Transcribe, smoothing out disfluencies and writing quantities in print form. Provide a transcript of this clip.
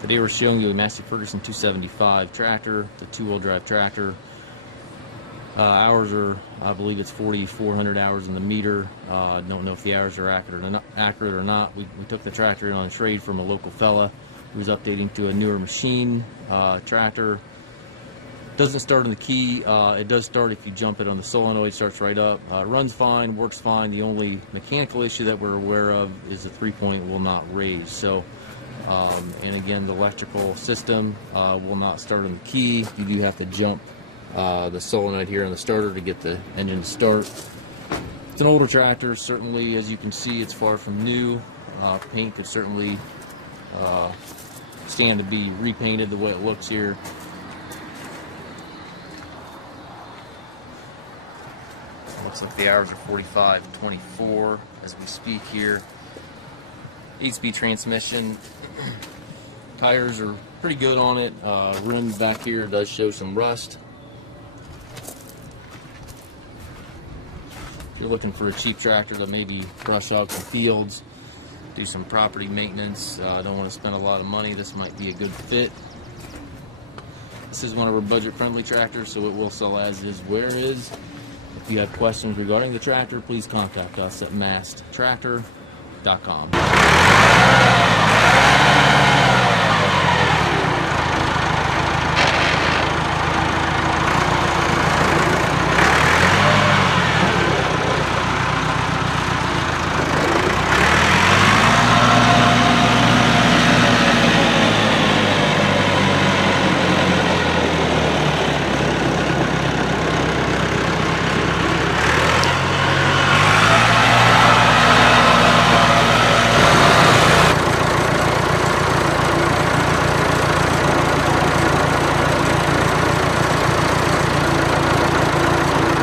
Today we're showing you the Massey Ferguson 275 tractor, the two-wheel drive tractor. Hours are, I believe it's 4,400 hours in the meter. Don't know if the hours are accurate or not. We took the tractor in on a trade from a local fella who was updating to a newer machine. Tractor doesn't start on the key. It does start if you jump it on the solenoid. Starts right up. Runs fine, works fine. The only mechanical issue that we're aware of is the 3-point will not raise. So, and again, the electrical system will not start on the key. You do have to jump the solenoid here on the starter to get the engine to start. It's an older tractor, certainly. As you can see, it's far from new. Paint could certainly stand to be repainted the way it looks here. Looks like the hours are 45:24 as we speak here. 8-speed transmission. Tires are pretty good on it. Rim back here does show some rust. If you're looking for a cheap tractor to maybe brush out some fields, do some property maintenance, don't want to spend a lot of money, this might be a good fit. This is one of our budget-friendly tractors, so it will sell as is, where is. If you have questions regarding the tractor, please contact us at massedtractor.com.